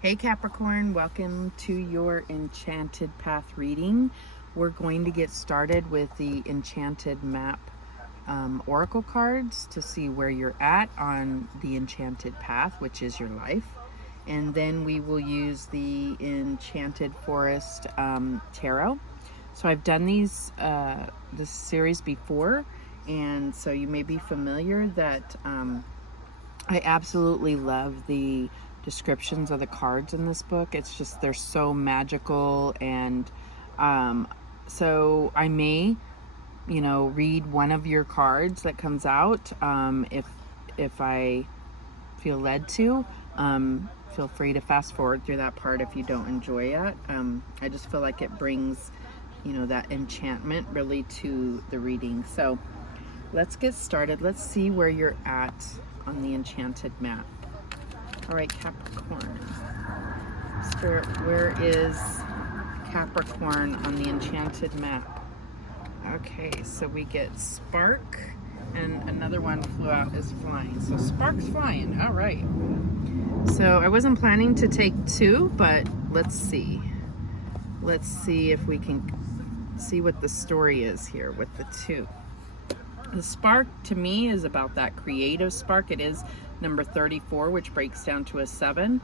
Hey Capricorn, welcome to your Enchanted Path reading. We're going to get started with the Enchanted Map Oracle cards to see where you're at on the Enchanted Path, which is your life. And then we will use the Enchanted Forest Tarot. So I've done this series before, and so you may be familiar that I absolutely love the descriptions of the cards in this book. It's just, they're so magical, and so I may, read one of your cards that comes out if I feel led to. Feel free to fast forward through that part if you don't enjoy it. I just feel like it brings, that enchantment really to the reading. So let's get started. Let's see where you're at on the Enchanted Map. All right, Capricorn. Spirit, where is Capricorn on the Enchanted Map? Okay, so we get Spark, and another one flew out is flying. So Spark's flying. All right. So I wasn't planning to take two, but let's see. Let's see if we can see what the story is here with the two. The spark to me is about that creative spark. It is number 34, which breaks down to a 7.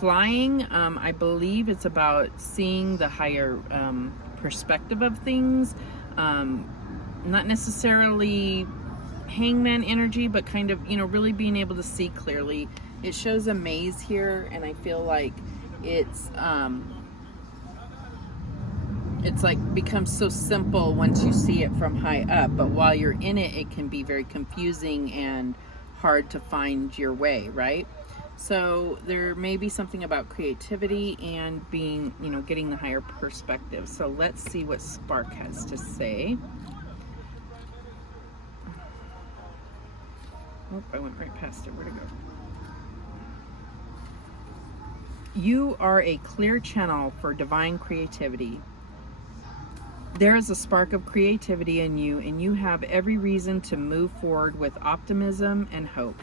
Flying, I believe it's about seeing the higher perspective of things. Not necessarily hangman energy, but kind of, really being able to see clearly. It shows a maze here, and I feel like it's like becomes so simple once you see it from high up, but while you're in it, it can be very confusing and hard to find your way, right? So there may be something about creativity and being, getting the higher perspective. So let's see what Spark has to say. Oh, I went right past it. Where'd it go? You are a clear channel for divine creativity. There is a spark of creativity in you, and you have every reason to move forward with optimism and hope.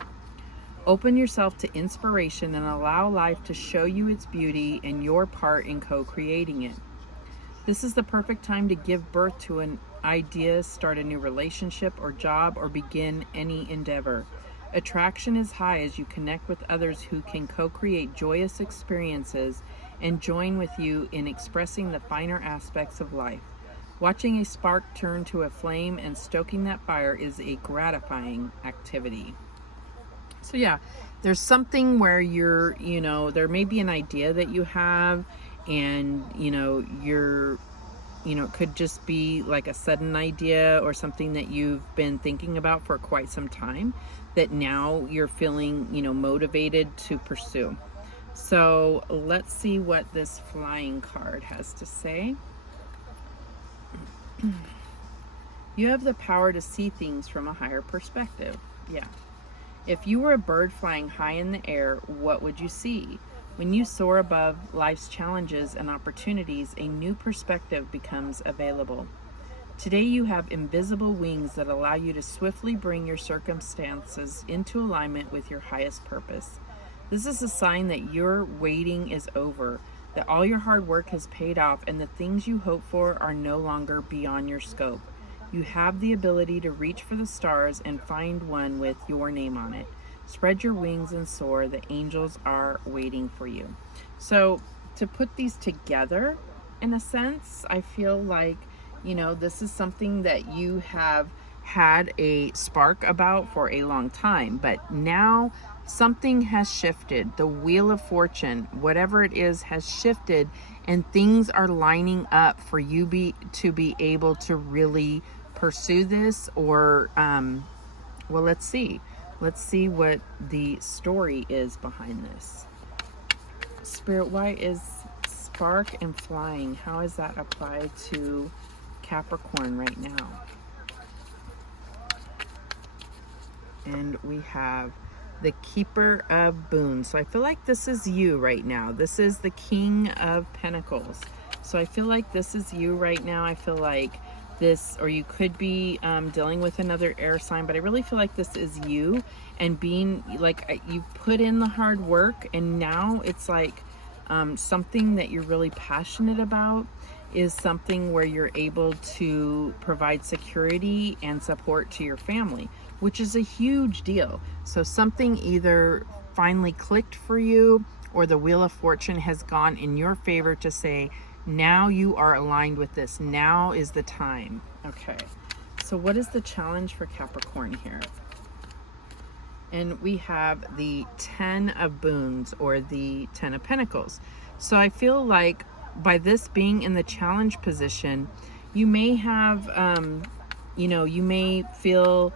Open yourself to inspiration and allow life to show you its beauty and your part in co-creating it. This is the perfect time to give birth to an idea, start a new relationship or job, or begin any endeavor. Attraction is high as you connect with others who can co-create joyous experiences and join with you in expressing the finer aspects of life. Watching a spark turn to a flame and stoking that fire is a gratifying activity. So yeah, there's something where you're, there may be an idea that you have, and, it could just be like a sudden idea or something that you've been thinking about for quite some time that now you're feeling, motivated to pursue. So let's see what this flying card has to say. You have the power to see things from a higher perspective. Yeah. If you were a bird flying high in the air, what would you see? When you soar above life's challenges and opportunities, a new perspective becomes available. Today you have invisible wings that allow you to swiftly bring your circumstances into alignment with your highest purpose. This is a sign that your waiting is over, that all your hard work has paid off, and the things you hope for are no longer beyond your scope. You have the ability to reach for the stars and find one with your name on it. Spread your wings and soar. The angels are waiting for you. So to put these together, in a sense, I feel like, this is something that you have had a spark about for a long time, but now something has shifted. The wheel of fortune, whatever it is, has shifted, and things are lining up for you to be able to really pursue this, or well, let's see what the story is behind this. Spirit, why is spark and flying, how is that applied to Capricorn right now? And we have the Keeper of Boons. So I feel like this is you right now. This is the King of Pentacles. So I feel like this is you right now. I feel like this, or you could be dealing with another air sign, but I really feel like this is you, and being like, you put in the hard work, and now it's like Something that you're really passionate about is something where you're able to provide security and support to your family, which is a huge deal. So something either finally clicked for you, or the Wheel of Fortune has gone in your favor to say, now you are aligned with this. Now is the time. Okay. So what is the challenge for Capricorn here? And we have the 10 of Boons, or the 10 of Pentacles. So I feel like by this being in the challenge position, you may have, you may feel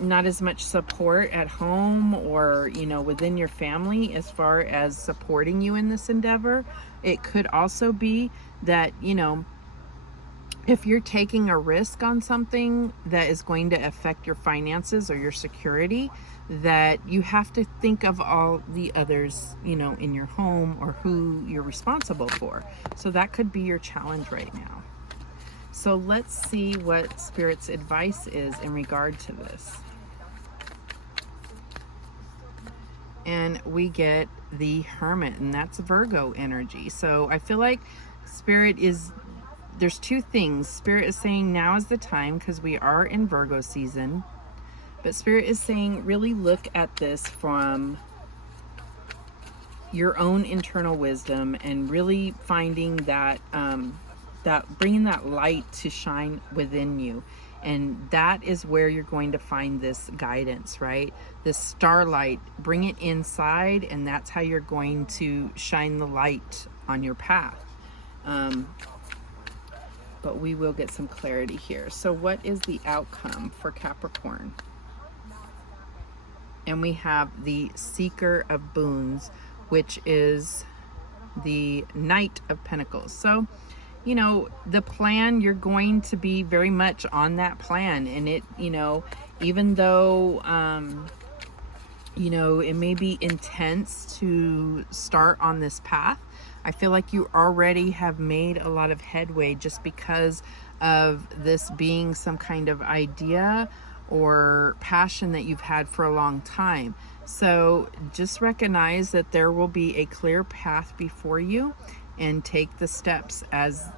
not as much support at home, or, within your family as far as supporting you in this endeavor. It could also be that, if you're taking a risk on something that is going to affect your finances or your security, that you have to think of all the others, in your home, or who you're responsible for. So that could be your challenge right now. So let's see what Spirit's advice is in regard to this. And we get the Hermit, and that's Virgo energy. So I feel like Spirit there's two things. Spirit is saying now is the time, because we are in Virgo season. But Spirit is saying really look at this from your own internal wisdom, and really finding that, bringing that light to shine within you. And that is where you're going to find this guidance, right? This starlight, bring it inside, and that's how you're going to shine the light on your path. But we will get some clarity here. So what is the outcome for Capricorn? And we have the Seeker of Boons, which is the Knight of Pentacles. So, the plan, you're going to be very much on that plan. And it, even though, it may be intense to start on this path, I feel like you already have made a lot of headway, just because of this being some kind of idea or passion that you've had for a long time. So just recognize that there will be a clear path before you, and take the steps as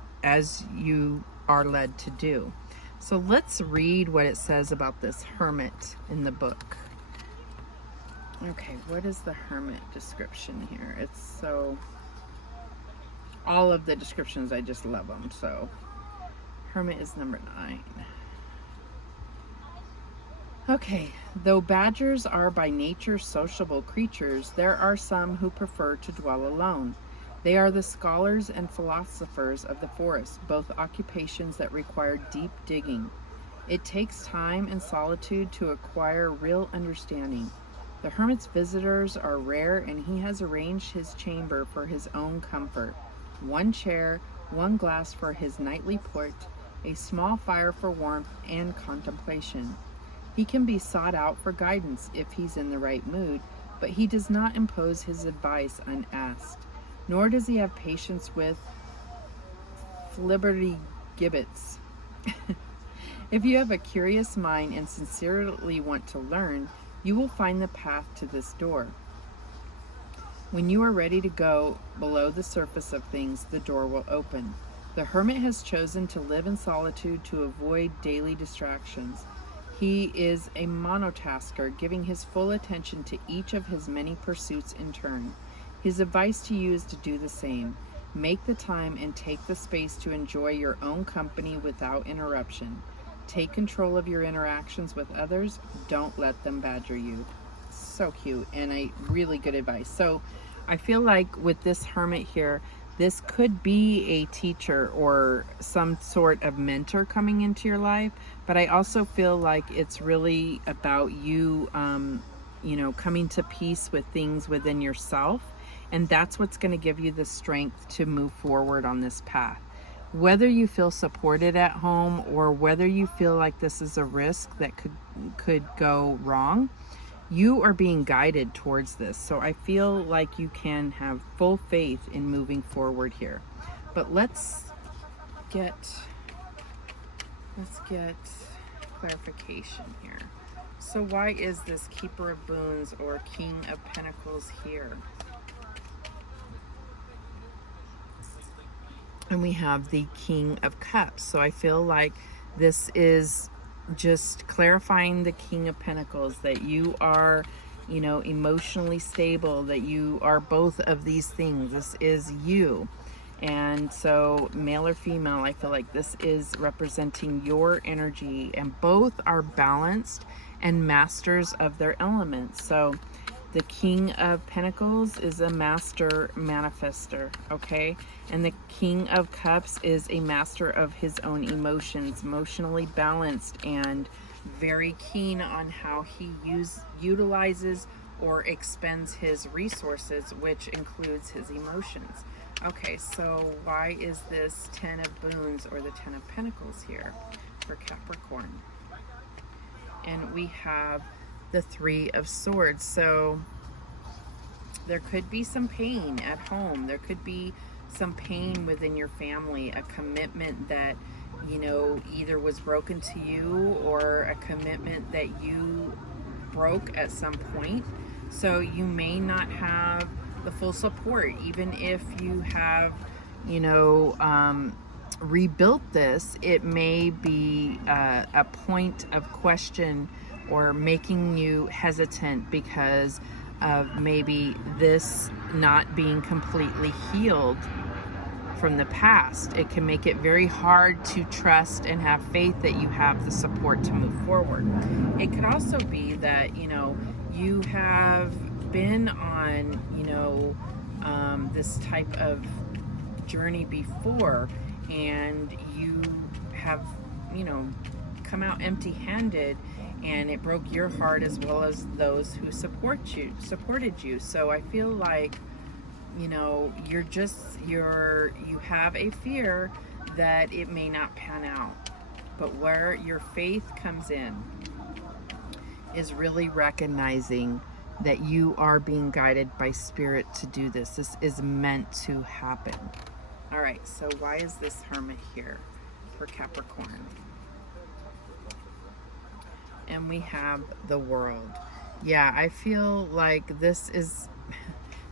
you are led to do. So let's read what it says about this Hermit in the book. Okay, what is the Hermit description here? It's so... all of the descriptions, I just love them. So Hermit is number 9. Okay, though badgers are by nature sociable creatures, there are some who prefer to dwell alone. They are the scholars and philosophers of the forest, both occupations that require deep digging. It takes time and solitude to acquire real understanding. The hermit's visitors are rare, and he has arranged his chamber for his own comfort. One chair, one glass for his nightly port, a small fire for warmth and contemplation. He can be sought out for guidance if he's in the right mood, but he does not impose his advice unasked, nor does he have patience with flibbertigibbets. If you have a curious mind and sincerely want to learn, you will find the path to this door. When you are ready to go below the surface of things, the door will open. The hermit has chosen to live in solitude to avoid daily distractions. He is a monotasker, giving his full attention to each of his many pursuits in turn. His advice to you is to do the same. Make the time and take the space to enjoy your own company without interruption. Take control of your interactions with others. Don't let them badger you. So cute, and really good advice. So I feel like with this hermit here, this could be a teacher or some sort of mentor coming into your life, but I also feel like it's really about you, coming to peace with things within yourself, and that's what's going to give you the strength to move forward on this path. Whether you feel supported at home, or whether you feel like this is a risk that could go wrong, you are being guided towards this. So I feel like you can have full faith in moving forward here. But let's get clarification here. So why is this Keeper of Boons or King of Pentacles here? And we have the King of Cups. So I feel like this is just clarifying the King of Pentacles, that you are, you know, emotionally stable, that you are both of these things. This is you. And so male or female, I feel like this is representing your energy, and both are balanced and masters of their elements. So the King of Pentacles is a master manifester, okay? And the King of Cups is a master of his own emotions, emotionally balanced and very keen on how he utilizes or expends his resources, which includes his emotions. Okay, so why is this 10 of Boons or the 10 of Pentacles here for Capricorn? And we have the 3 of Swords. So there could be some pain at home. There could be some pain within your family, a commitment that, you know, either was broken to you or a commitment that you broke at some point. So you may not have the full support, even if you have, you know, rebuilt this. It may be a point of question or making you hesitant because of maybe this not being completely healed from the past. It can make it very hard to trust and have faith that you have the support to move forward. It could also be that, you know, you have been on, you know, this type of journey before, and you have, you know, come out empty-handed, and it broke your heart as well as those who supported you. So I feel like, you know, you have a fear that it may not pan out. But where your faith comes in is really recognizing that you are being guided by Spirit to do this. This is meant to happen. All right, so why is this Hermit here for Capricorn? And we have the World. Yeah, I feel like this is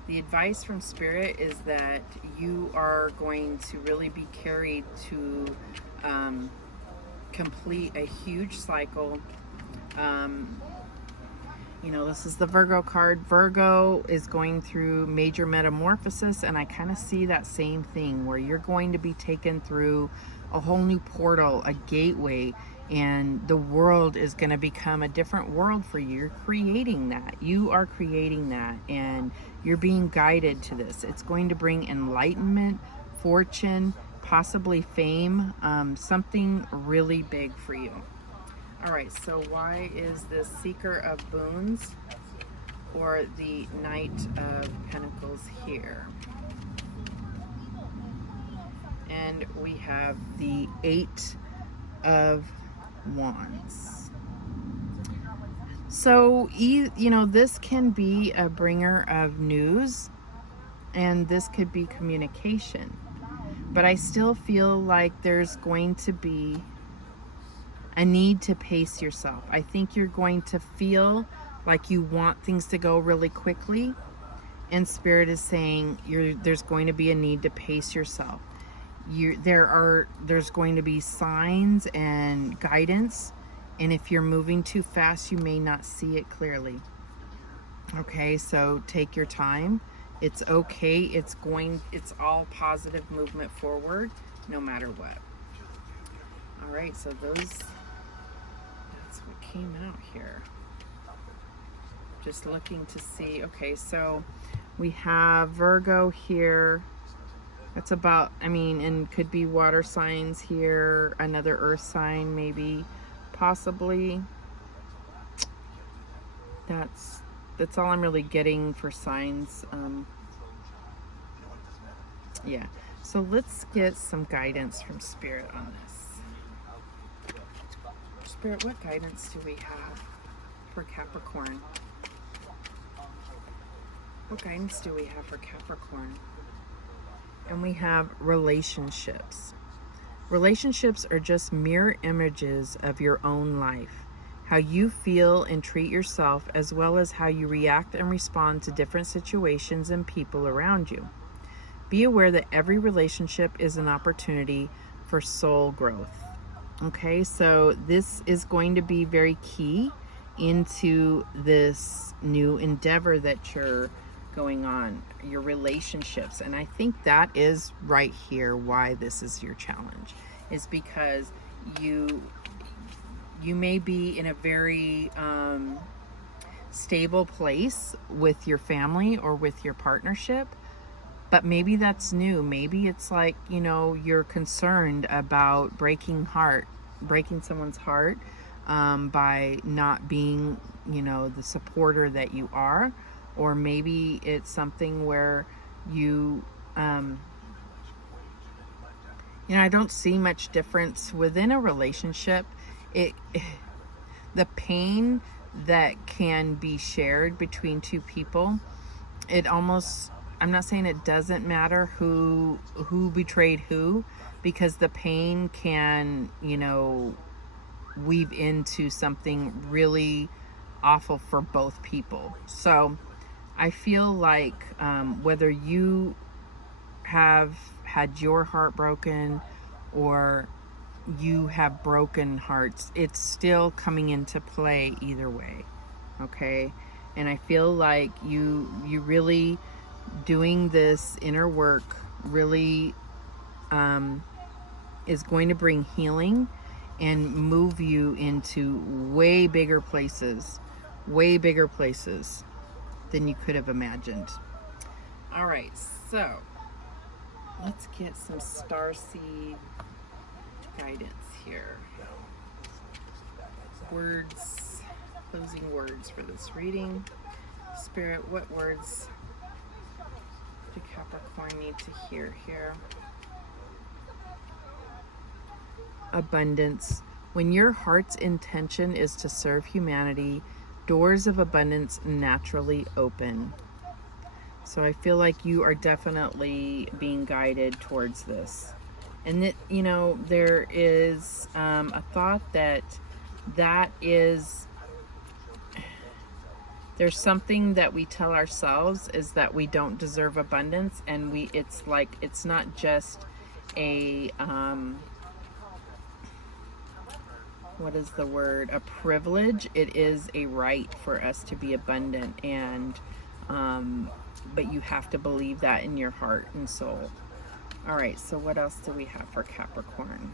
the advice from Spirit is that you are going to really be carried to complete a huge cycle. You know, this is the Virgo card. Virgo is going through major metamorphosis, and I kind of see that same thing where you're going to be taken through a whole new portal, a gateway, and the world is going to become a different world for you. You're creating that. You are creating that, and you're being guided to this. It's going to bring enlightenment, fortune, possibly fame, something really big for you. All right, so why is this Seeker of Boons or the Knight of Pentacles here? And we have the 8 of Wands. So, you know, this can be a bringer of news, and this could be communication. But I still feel like there's going to be a need to pace yourself. I think you're going to feel like you want things to go really quickly, and Spirit is saying there's going to be a need to pace yourself. There's going to be signs and guidance, and if you're moving too fast, you may not see it clearly. Okay, so take your time. It's okay. It's all positive movement forward, no matter what. All right, so that's what came out here. Just looking to see. Okay, so we have Virgo here. That's about, I mean, and could be water signs here, another earth sign maybe, possibly. That's all I'm really getting for signs. Yeah, so let's get some guidance from Spirit on this. Spirit, what guidance do we have for Capricorn? What guidance do we have for Capricorn? And we have relationships. Relationships are just mirror images of your own life. How you feel and treat yourself, as well as how you react and respond to different situations and people around you. Be aware that every relationship is an opportunity for soul growth. Okay, so this is going to be very key into this new endeavor that you're going on, your relationships. And I think that is right here why this is your challenge, is because you may be in a very stable place with your family or with your partnership, but maybe that's new. Maybe it's like, you know, you're concerned about breaking someone's heart by not being, you know, the supporter that you are. Or maybe it's something where you know, I don't see much difference within a relationship. The pain that can be shared between two people, it almost, I'm not saying it doesn't matter who betrayed who, because the pain can, you know, weave into something really awful for both people. So I feel like whether you have had your heart broken or you have broken hearts, it's still coming into play either way. Okay, and I feel like you really doing this inner work really is going to bring healing and move you into way bigger places than you could have imagined. All right, so let's get some starseed guidance here. Words, closing words for this reading. Spirit, what words do Capricorn need to hear here? Abundance. When your heart's intention is to serve humanity, doors of abundance naturally open. So I feel like you are definitely being guided towards this. And that, you know, there is a thought that is, there's something that we tell ourselves is that we don't deserve abundance, and it's like, it's not just a what is the word, a privilege. It is a right for us to be abundant, and but you have to believe that in your heart and soul. All right, so what else do we have for Capricorn?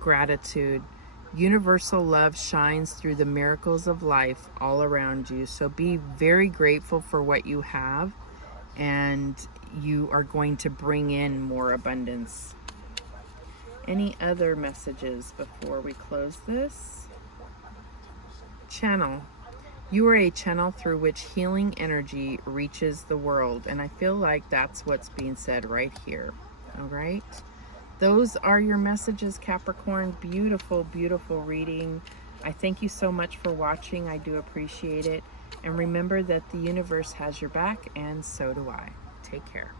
Gratitude. Universal love shines through the miracles of life all around you. So be very grateful for what you have, and you are going to bring in more abundance. Any other messages before we close this? Channel. You are a channel through which healing energy reaches the world. And I feel like that's what's being said right here. All right. Those are your messages, Capricorn. Beautiful, beautiful reading. I thank you so much for watching. I do appreciate it. And remember that the universe has your back, and so do I. Take care.